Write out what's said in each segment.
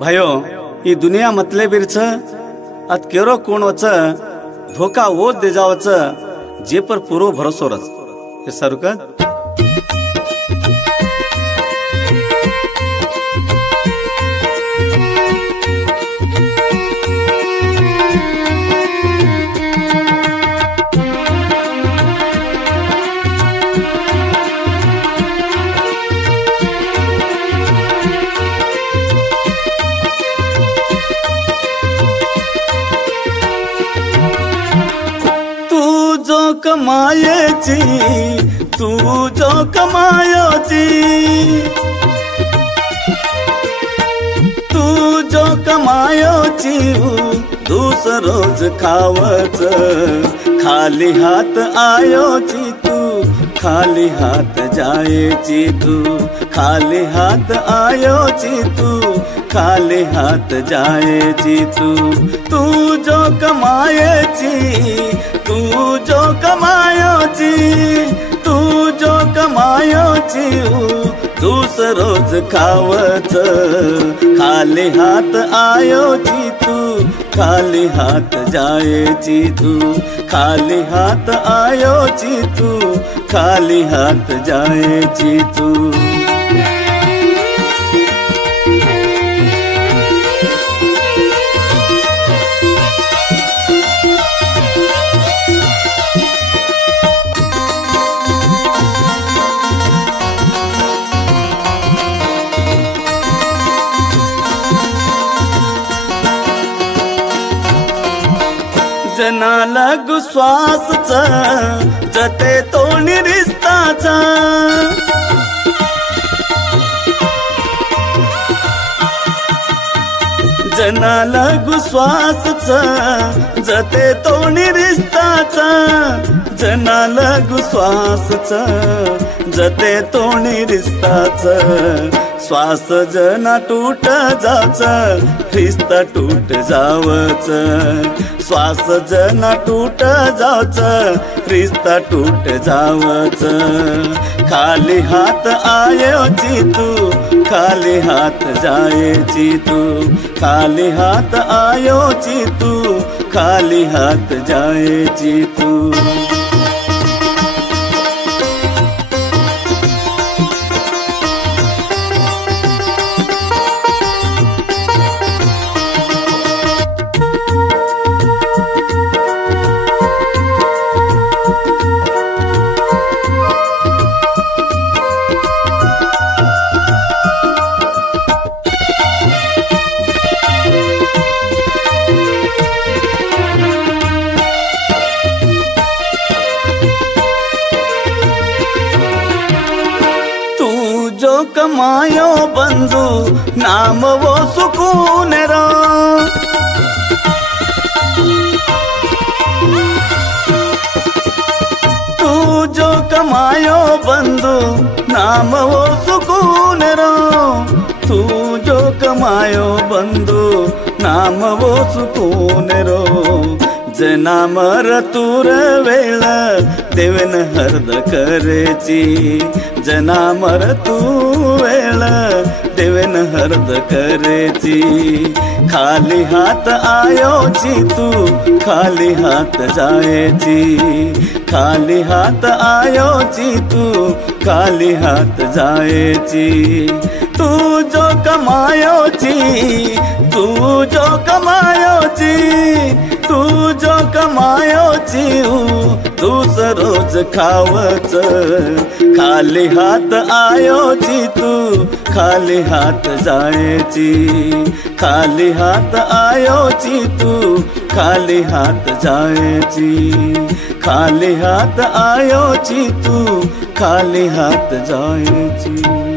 भयो ಈ दुनिया मतले बिरछ अत केरो कोण वच धोका वो दे जावच जे पर पूरो भरोसो रच हे सारू का कमायची तू जो कमायोची तू जो कमायोची दूसरोज खावच खाली हात आयोची तू खाली हात जायची तू खाली हात आयोची तू खाली हात जायची तू जो कमायची तू जो कमायोची तू जो कमायोची दूसरोज खावच खाली हात आयोची तू खाली हात जायची तू खाली हात आयोची तू खाली हात जायची तू जना लगू श्वासच जते तोणी रिश्ताचा जना लगू श्वासच जते तोणी रिश्ताचा जना लगू श्वासच जते तोणी रिश्ताचा श्वास जना टूट जाच रिश्ता टूट जावच श्वास जना टूट जावच रिश्ता टूट जावच खाली हात आयोची तू खाली हात जायची तू खाली हात आयोची तू खाली हात जायची तू कमायो बंधु नाम वो सुकून रो तू जो कमायो बंधु नाम वो सुकून रो तू जो कमायो बंधु नाम वो सुकून रो जना मर तूर वेळ देवन हर्द करेची जना मर तू वेळ देवन हर्द करेची खाली हात आयोची तू खाली हात जायची खाली हात आयोची तू खाली हात जायची तू जो कमायोची तू जो कमायोची तू जो कमायोची दूसरोज खावच खाली हात आयोची तू खाली हात जायची खाली हात आयोची तू खाली हात जायची खाली हात आयोची तू खाली हात जायची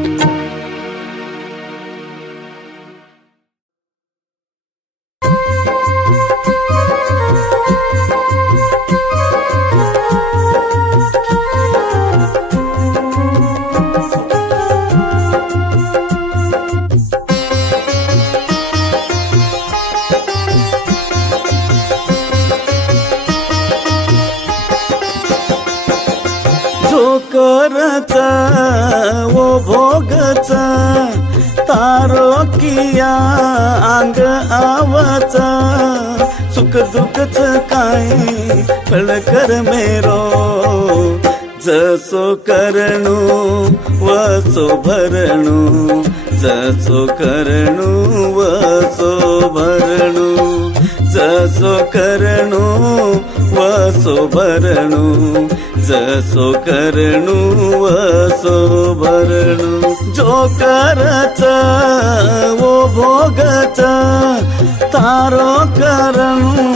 तारो किया अंग आवचा सुख दुःखच काय फळ कर मेरो जसो करणू वसो भरणू जसो करणू वसो भरणू जसो करणू वसो भरणू जसो करणू वसो भरणू जो करच वो भोगच तारो करणू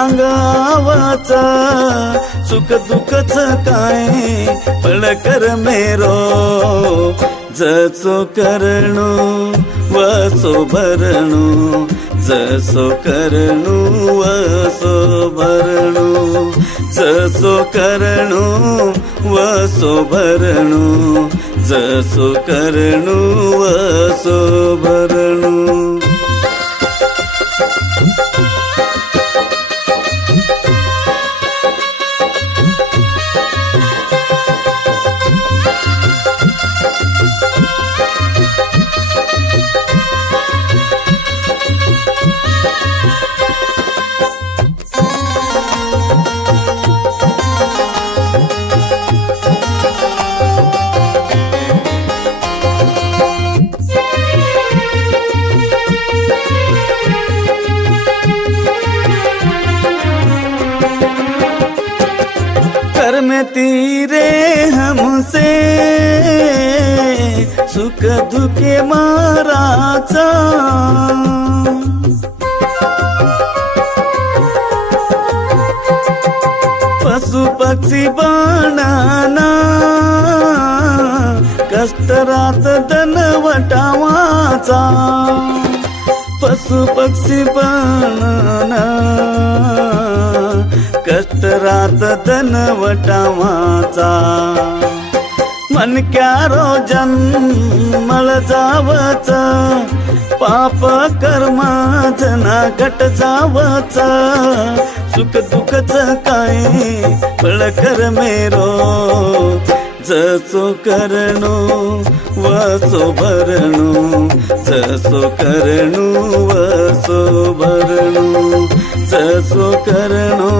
अंगावच सुख दुःखच काय फळ कर मेरो जसो करणू वसो भरणू जसो करणू वसो भरणू जसो करणू वसो भरणू जसो करणू वसो भरणू में तीरे हमसे सुख दुखे माराचा पशु पक्षी बाणाना कष्टरात दनवटावाचा पशु पक्षी बाणाना कष्टरात दनवटावाचा मनक्यारो जन्मळ जावच पाप कर्मा जना घट जावच सुख दुःखच काय फळ कर मेरो जसो करणू वसो भरणू जसो करणू वसो भरणू जसो करणू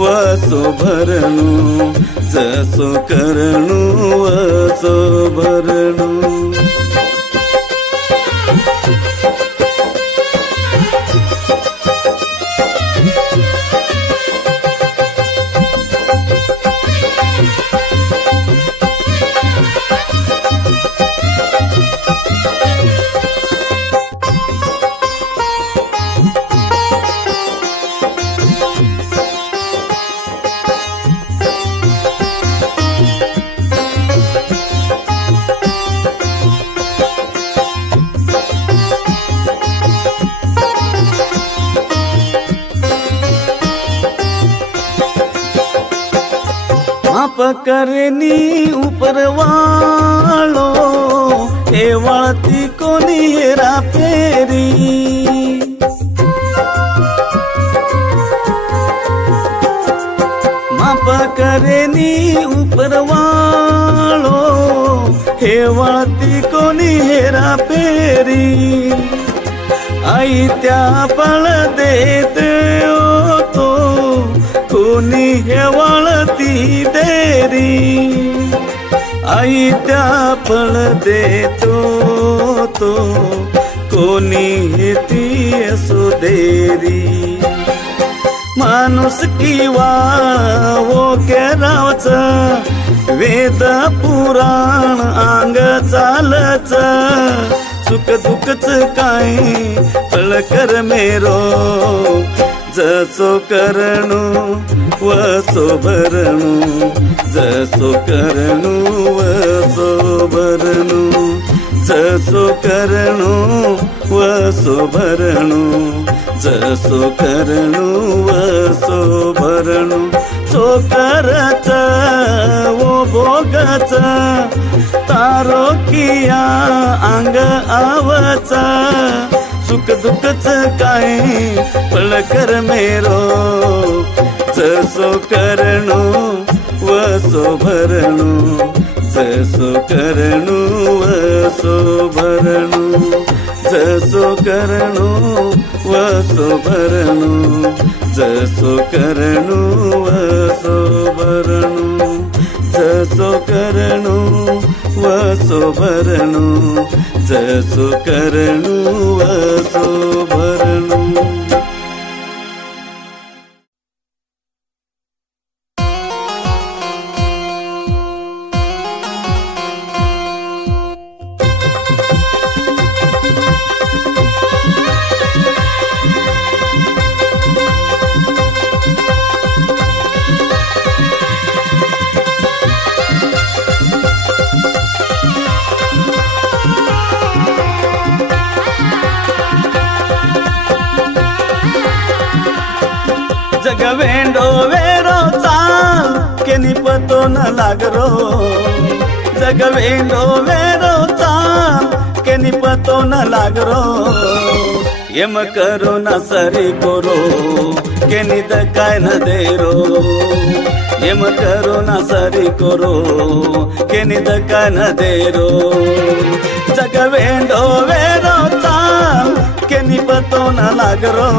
वसो भरणू जसो करणू वसो भरणू माप करनी ऊपर वालो हे वाळती कोणी हेरा फेरी माप करनी ऊपर वालो हे वाळती कोणी हेरा फेरी आई त्या पळ देत तो कोणी हेवाळती देरी आई त्या फळ देतो तो कोणी हेती असो देरी माणूस किवा वो केरावच वेद पुराण अंग चालच सुख दुःखच काय फळ कर मेरो जसो करणू वसो भरणू जसो करणू वसो भरणू जसो करणू वसो भरणू जसो करणू वसो भरणू सो करच वो भोगच तारो किया अंग आवच सुख दुःखच काय फळ कर मेरो जसो करणू वसो भरणू जसो करणू वसो भरणू, जसो करणू वसो भरणू, जसो करणू वसो भरणू, जसो करणू वसो भरणू, जसो करणू वसो भरणू। जगवेंडो वेरो चाल के निपतो न लागरो, जगवेंडो वेरो चाल के निपतो न लागरो, यम करो न सरी करो के निद काय न देरो, यम करो न सरी करो के निद काय न देरो, जगवेंडो वेरो चाल के निपतो न लागरो,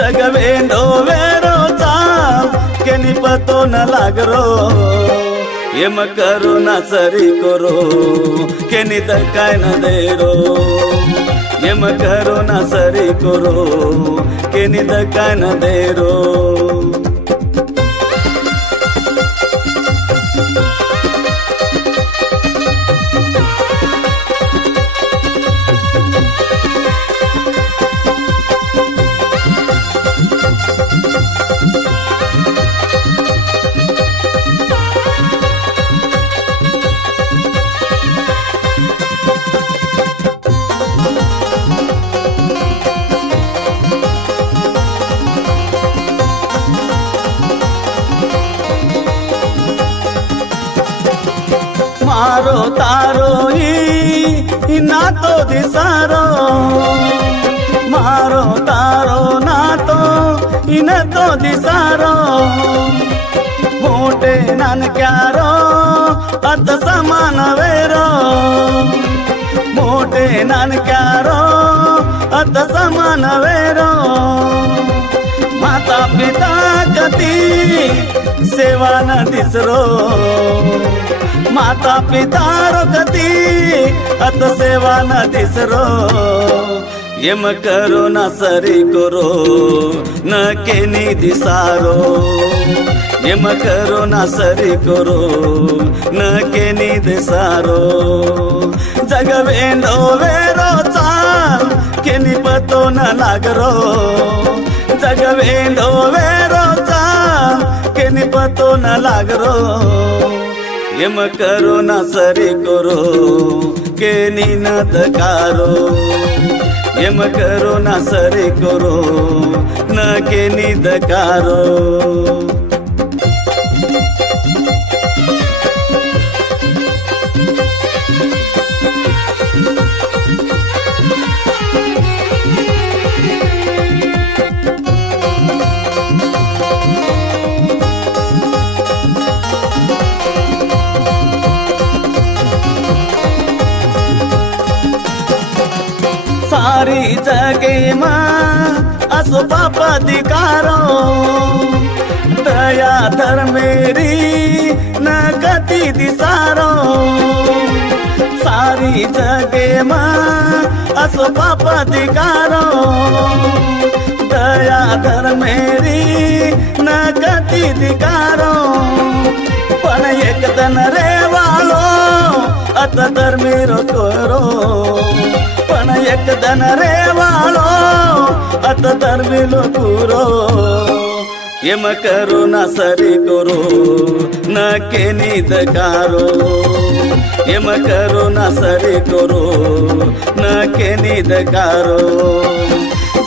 जगवेंडो वेरो चाल के निपतो न लागरो, यम करो न सरी करो के निद काय न देरो, यम करो न सरी करो के निद काय न देरो। मारो तारो ही ना तो दिसारो, मारो तारो ना तो इन तो दिसारो, मोटे नानक्यारो अत समान वेरो, मोटे नानक्यारो अत समान वेरो, माता पिता गती सेवा न दिसरो, माता पिता रो गती अत सेवा न दिसरो, यम करो न सरी करो न केनी दिसारो, यम करो न सरी करो न केनी दिसारो, जगवेंडो वेरो चाल के निपतो न लागरो, जगवेंडो वेरो चाल के निपतो न लागरो, यम करो न सरी करो के निनद कारो, यम करो न सरी करो न के निद कारो। सारी जगे माँ असो पापा दिकारो, दया धर्मेरी न गति दिसारो, सारी जगे माँ असो पापा दिकारो, दया धर्मेरी न गति दिकारो, पण एक दन रेवालो अत धर्मेरो करो, पण एक दन रेवालो अत धर्मेलो करो, यम करो न सरी करो न के निद कारो, यम करो न सरी करो न के निद कारो,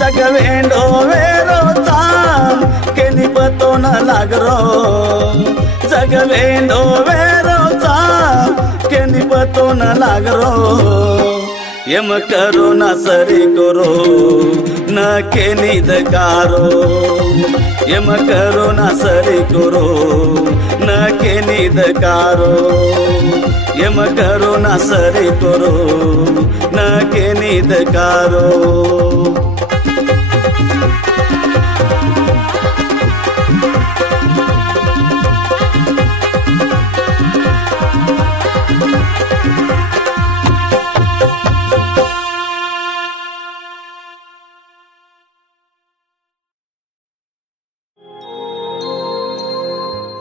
जगवेंडो वेरो चाल के निपतो न लागरो, जगवेंडो वेरो चाल के निपतो न लागरो, यम करो न सरी करो न के निद कारो, यम करो न सरी करो न के निदकारो यम करो ना सरी करो न के निदकारो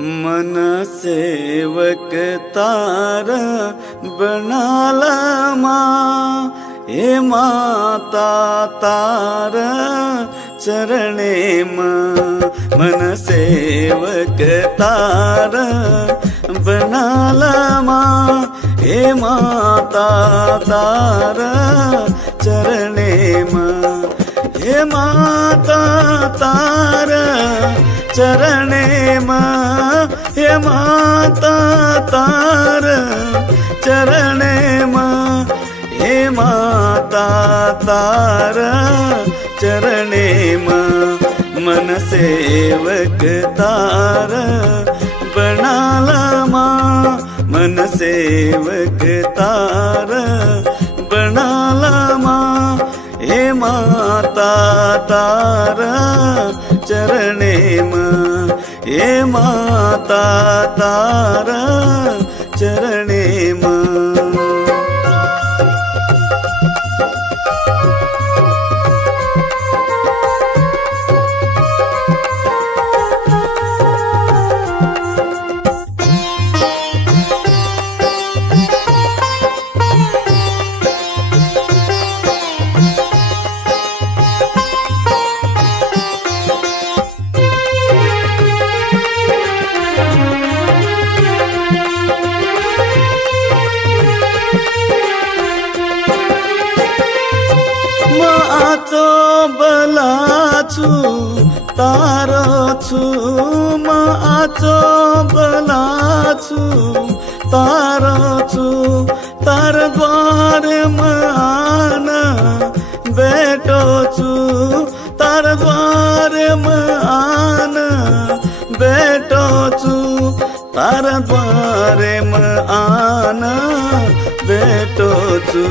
मन सेवक तार बनाला माँ हे माता तार चरणे मन सेवक तार बनाला माँ हे माता तार चरणे हे माता तार चरणे हे माता तार चरणे हे माता तार चरणे मन सेवक तार बनाला माँ मन सेवक तार बनाला माँ हे माता तार चरणे हे माता तार चरणे बलाछु तारो छु आचो बलाछु तारो छु तार द्वार मान बेटो छु तार द्वार मान बेटो छु तार द्वार मान बेटो छु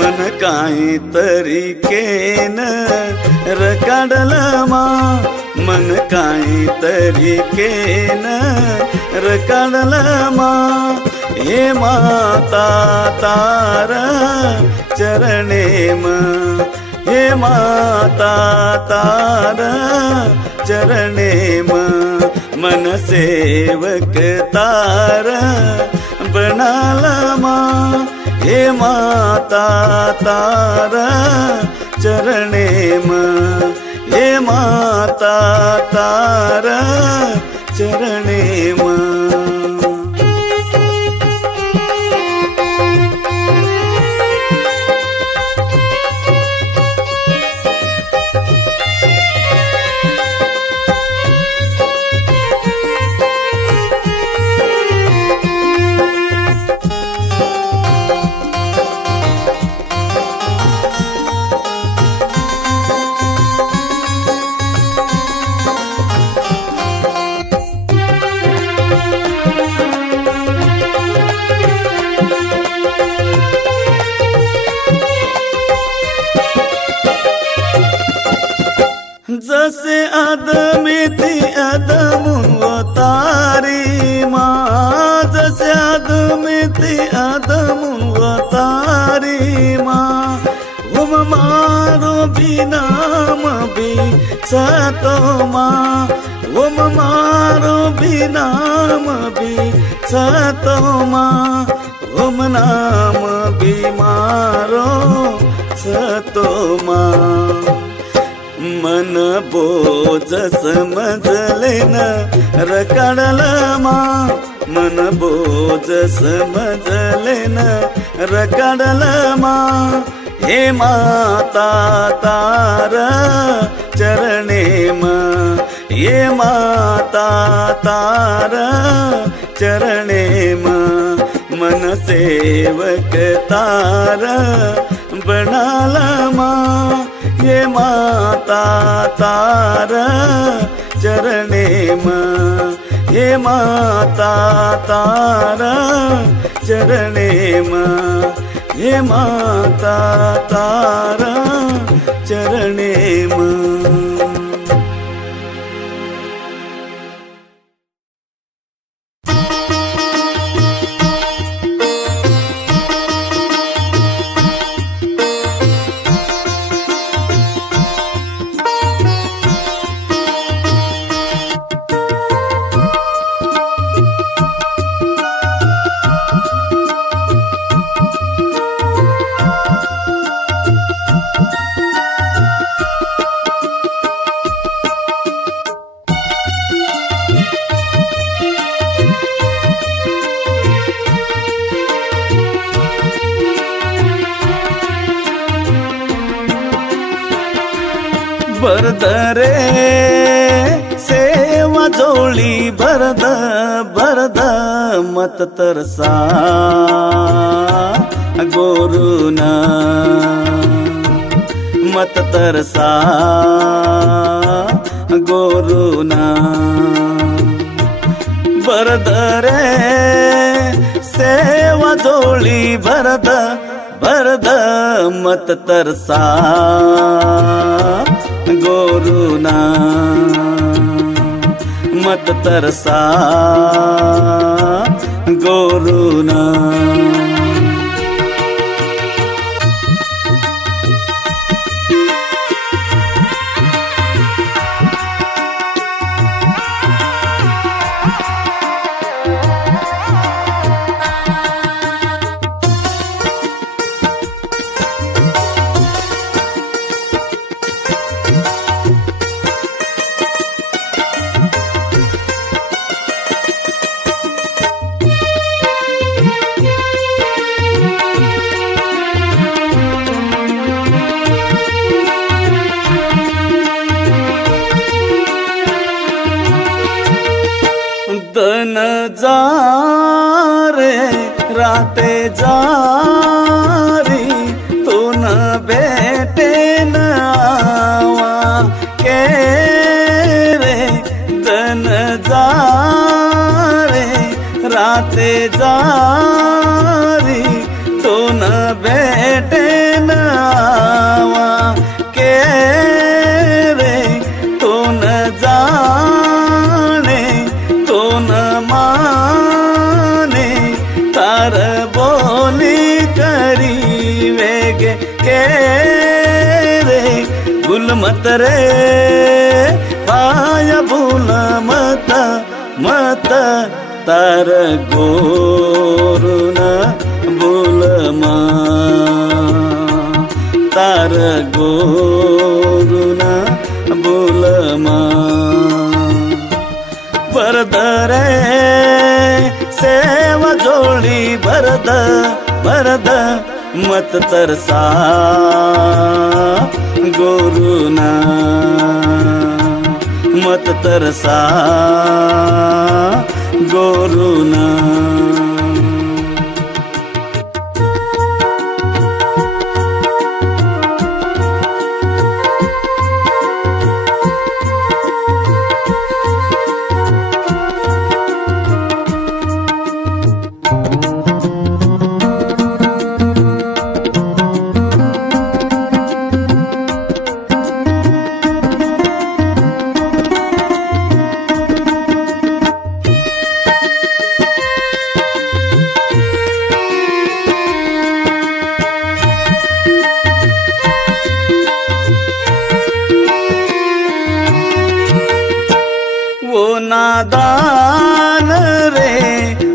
मन काई तरीके न रकाडला माँ मन काई तरीके न रकाडला माँ हे माता तार चरणे हे माता तार चरणे मन सेवक तार बनाला माँ हे माता तार चरणे हे माता तार चरणे जसे आदमी ती आदमुन तारी माँ जसे आदमी ती आदमुन तारी माँ उम मारो बिनाम भी सतो माँ उम मारो बिनाम भी सतो माँ उम नाम भी मारो सतो माँ मन बोझ समजले न रकाडला माँ मन बोझ समजले न रकाडला माँ हे माता तार चरणे हे माता तार चरणे मन सेवक तार बनाला माँ हे माता तार चरणे हे माता तारा चरणे मां, हे माता तारा चरणे मां। बरद रे सेवा जोळी बरद बरद मत तरसा गोरुना मत तरसा गोरुना बरद रे सेवा जोळी बरद बरद मत तरसा गोरुना मत तरसा गोरुना। दन जा रे राते जारी तू न बेटे न आवा के रे दन जा रे राते जारी तू न बेटे न आवा के रे तू न जा बोली करी वेगे के रे भूल मत रे पाया भूल मत मत तार गोरुना भूल तार गोरुना भूल बरद रे सेवा जोड़ी बरद बरद मत तरसा गोरुना मत तरसा गोरुना। वो नादान रे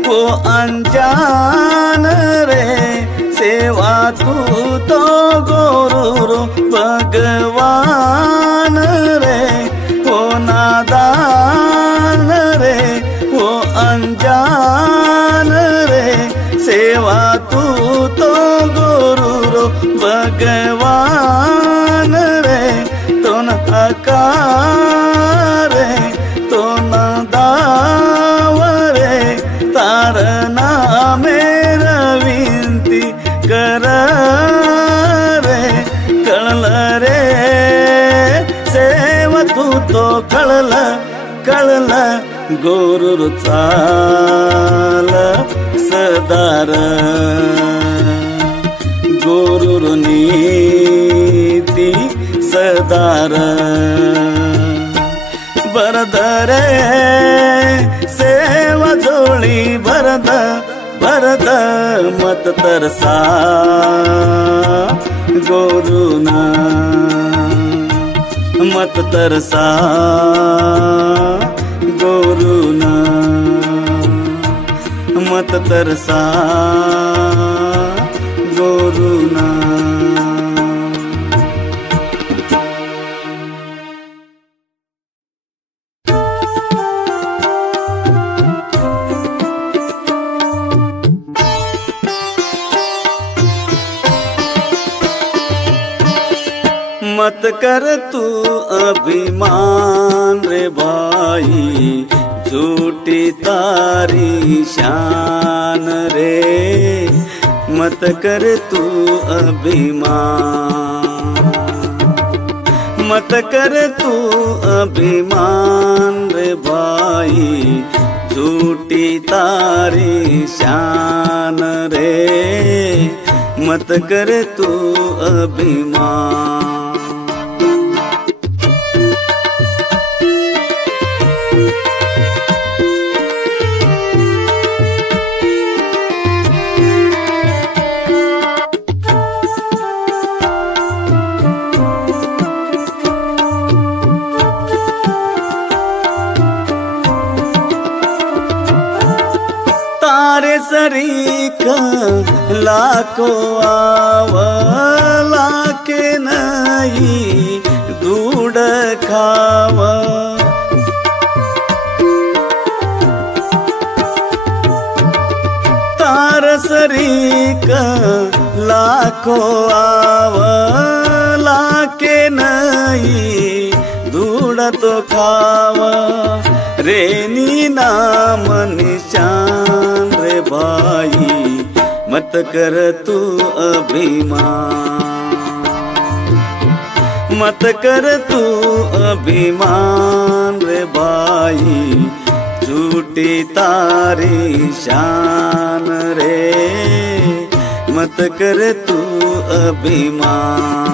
वो अनजान रे सेवा तू तो गोरु भगवान रे वो नादान रे वो अनजान रे सेवा तू तो गोरु भगवान रे तो न आकार तो न दावरे तार नामे विनती कर रे कळल रे सेवा तू तो कळल कळल गोरुरु चाल सदार गोरुरु नीति सदार बरदरे सेवा जोड़ी बरद बरद मत तरसा गोरुना मत तरसा गोरुना मत तरसा गोरुना। मत कर तू अभिमान रे भाई झूठी तारी शान रे मत कर तू अभिमान मत कर तू अभिमान रे भाई झूठी तारी शान रे मत कर तू अभिमान। तारे सरीक लाखो आवला के नहीं दूध खाव तार सरीक लाखो आवला के नहीं दूध तो खाव रेनी नाम निशान रे भाई मत कर तू अभिमान मत कर तू अभिमान रे भाई झूठी तारी शान रे मत कर तू अभिमान।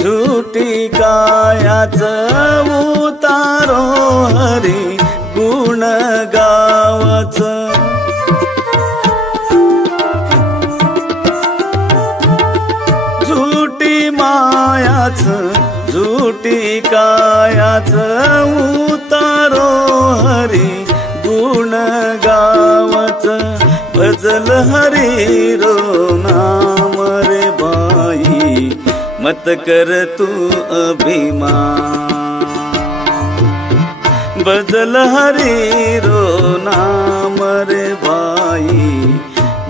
झूठी कायाच उतारो हरी गुण गावच झूठी मायाच झूठी कायाच उतारो हरी गुण गावच भजल हरी रो नाम रे भाई मत कर तू अभिमान भजल हरी रो नाम रे भाई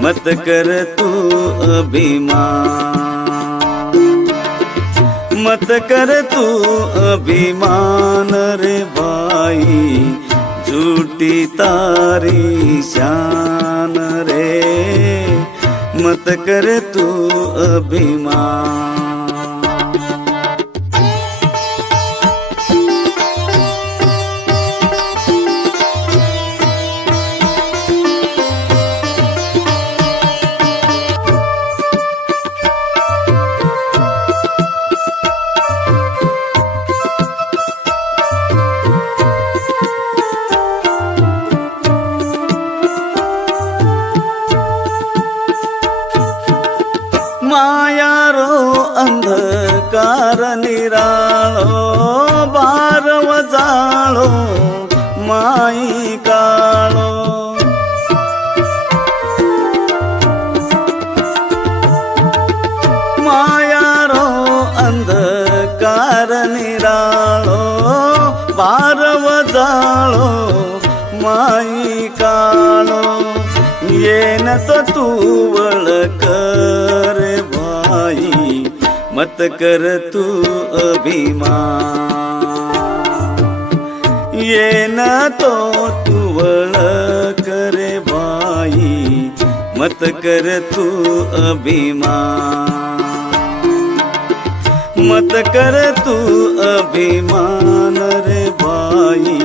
मत कर तू अभिमान मत कर तू अभिमान रे भाई झूठी तारी शान रे मत कर तू अभिमान। मायारो अंधकार निराळो बारव जाळो माई काळो मायारो अंधकार निराळो बारव जाळो न तो तू वळ कर भाई, मत कर तू अभिमान। ये न तो तू वळ कर भाई, मत कर तू अभिमान। मत कर तू अभिमान रे भाई,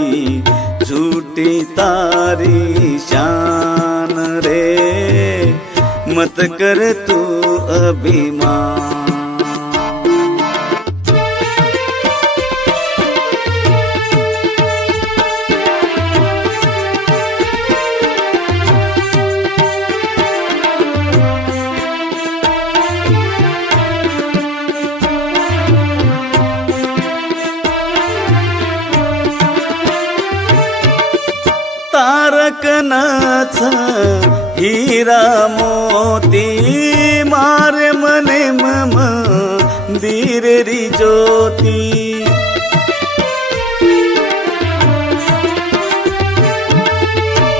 झूठी तारी शान रे, मत कर तू अभिमान। तारकनाथ हीरा मोती, मारे मने मम दीरेरी ज्योती।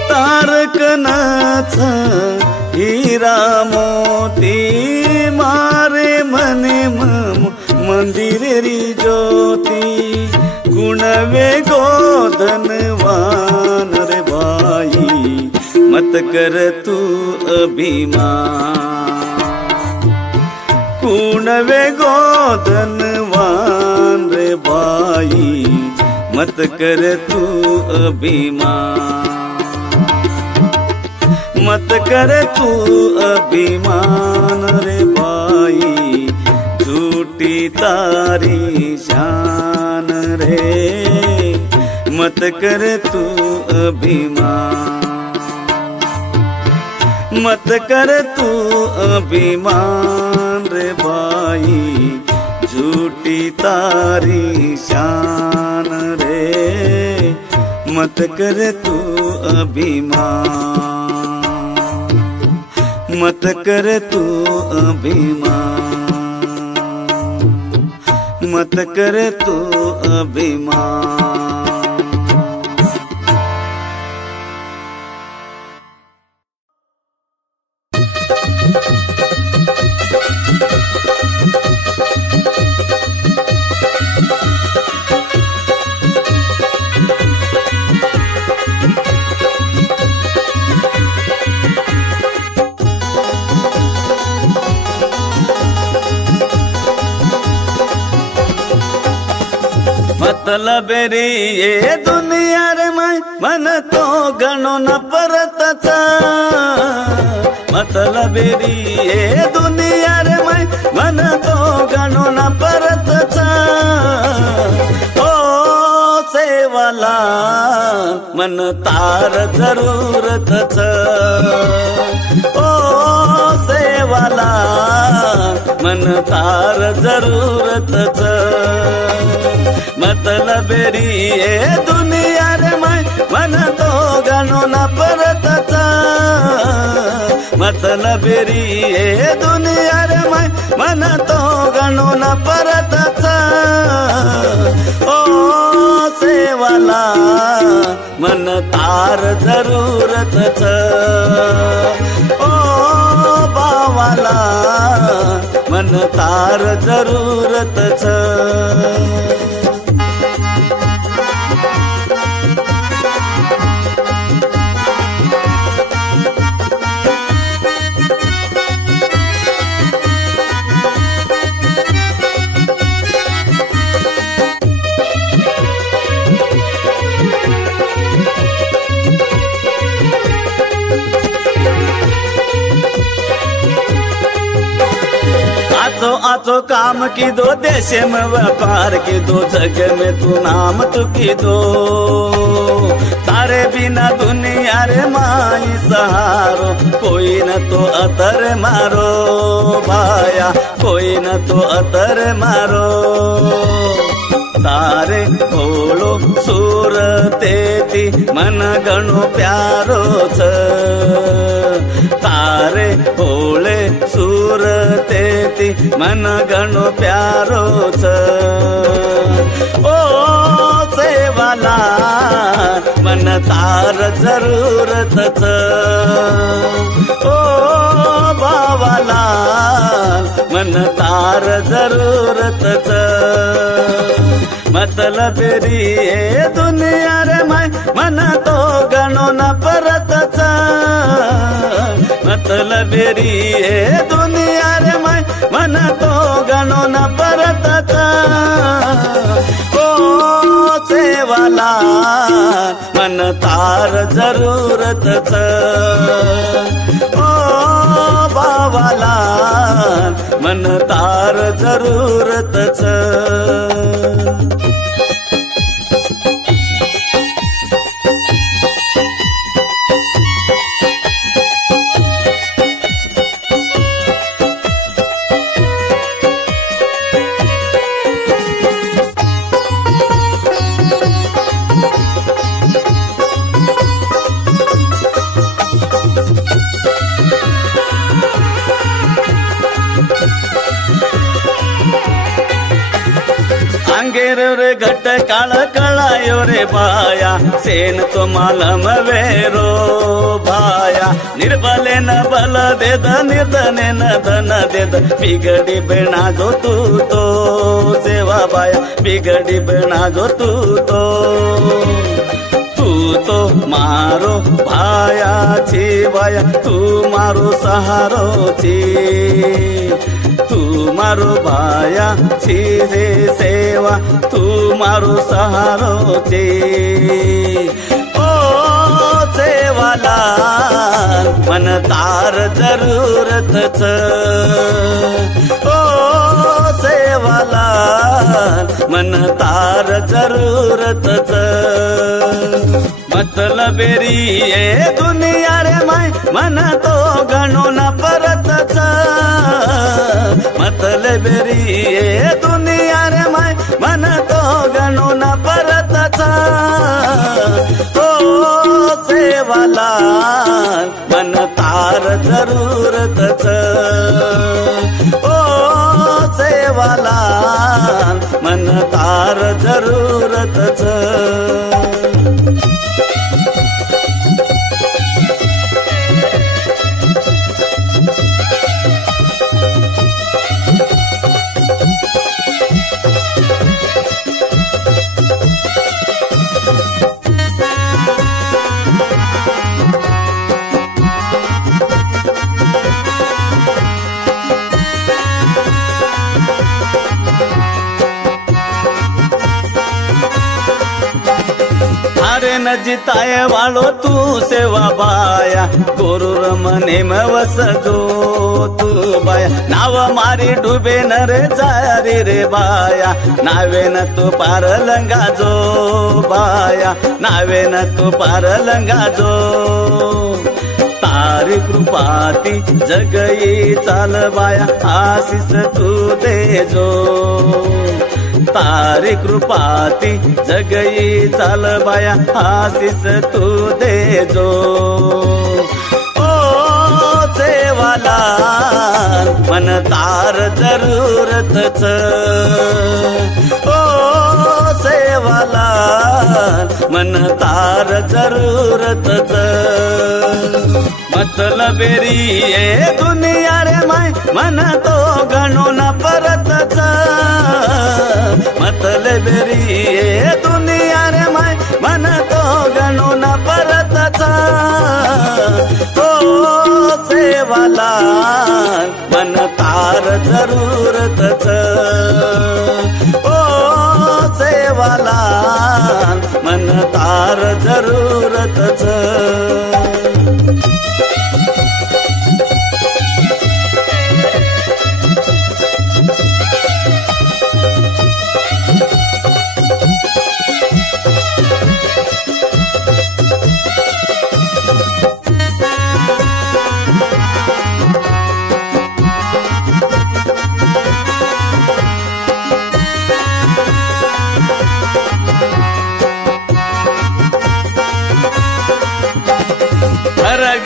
तारकनाथ हीरा मोती, मारे मने मम मंदिरेरी ज्योती। गुणवे गोधनवान रे भाई, मत कर तू अभिमान। गुणवे गोधनवान रे भाई, मत कर तू अभिमान। मत कर तू अभिमान रे भाई, झूठी तारी शान रे, मत कर तू अभिमान। मत कर तू अभिमान रे भाई, झूठी तारी शान रे, मत कर तू अभिमान। मत कर तू अभिमान। मत कर तू अभिमान। मतलब रे ये दुनिया रे मन तो गणो न परतच। मतलब रे ये दुनिया रे मन तो गणो न परतच। ओ सेवाला मन तार जरूरतच। ओ सेवाला मन तार जरूरतच। मतलब री ये दुनिया रे मन तो गणो न परतच। मतलब री ये दुनिया रे मन तो गणो न परतच। ओ सेवाला मन तार जरूरतच। ओ बावाला मन तार जरूरतच। आचो काम की दो देश में व्यापार की दो जगह में तू नाम तू की दो। तारे बिना दुनिया रे माई सहारो कोई न तो अतर मारो भाया कोई न तो अतर मारो। तारे भोलो सूरतेती मन गणो प्यारो छ। तारे भोले सूरतेती मन गणो प्यारो छ। ओ सेवाला मन तार जरूरतच ओ भावाला मन तार जरूरतच मतलबेरी ये दुनिया रे माय मन तो गणो न परतच मतलबेरी ये दुनिया रे माय मन तो गणो न परतच ओ सेवाला मन तार जरूरतच ओ भावाला मन तार जरूरतच रे घट काळ कळायो रे बाया सेन तो मालम वेरो भाया निर्बले न बल देद निर्धने न धन देद बिगडी बेणा जो तू तो सेवा बाया बिगडी बेणा जो तू तो मारो भाया छी बाया तू मारो सहारो छी तू मारो भाया छी रे सेवा तू मारो सहारो छी ओ सेवाला मन तार जरूरतच ओ सेवाला मन तार जरूरतच मतलबेरी ये दुनिया रे माय मन तो गणो न परतच मतलबेरी ये दुनिया रे माय मन तो गणो न परतच ओ सेवाला मन तार जरूरतच ओ सेवाला मन तार जरूरतच न जिताए वालो तू सेवा बाया गुरु रमने में वस जो तू बाया नाव मारी डूबे न रे जारी रे बाया नावे न तू पार लंगा जो बाया नावे न तू पार लंगा जो तारी कृपाती जगई चाल बाया आशीष तू दे जो तारी कृपाती जगई चाल बाया आशीष तू दे जो ओ सेवाला मन तार जरूरतच ओ सेवाला मन तार जरूरतच मतलबेरी ये दुनिया रे माय मन तो गणो न परतच मतलबेरी ये दुनिया रे माय मन तो गणो न परतच ओ सेवाला मन तार जरूरतच ओ सेवाला मन तार जरूरतच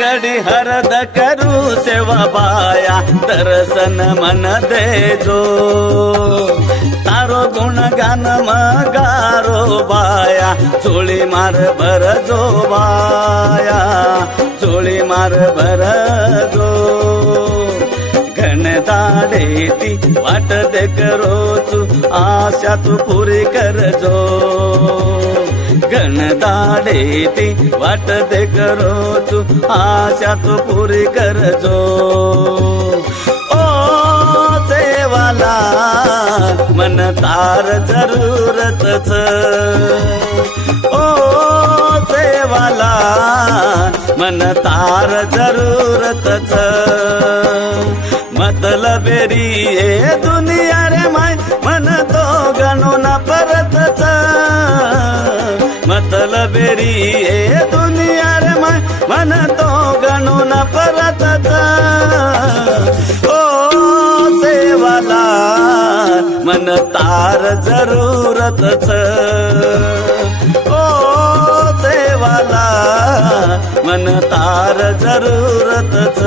घड़ी हरद करू सेवा बाया दर्शन मन दे जो तारो गुणगान मगारो बाया चोळी मार भर जो बाया चोळी मार भर जो घनदाडे ती वाट देख रोचू आशा तू पुरी करजो घनदाडे ती वाट देख रोचू आशा तू पुरी करजो ओ सेवाला मन तार जरूरतच ओ सेवाला मन तार जरूरतच मतलबेरी ये दुनिया रे माय मन तो गणो ना परतच मतलबेरी ये दुनिया रे माय मन तो गणो ना परतच ओ सेवाला मन तार जरूरतच ओ सेवाला मन तार जरूरतच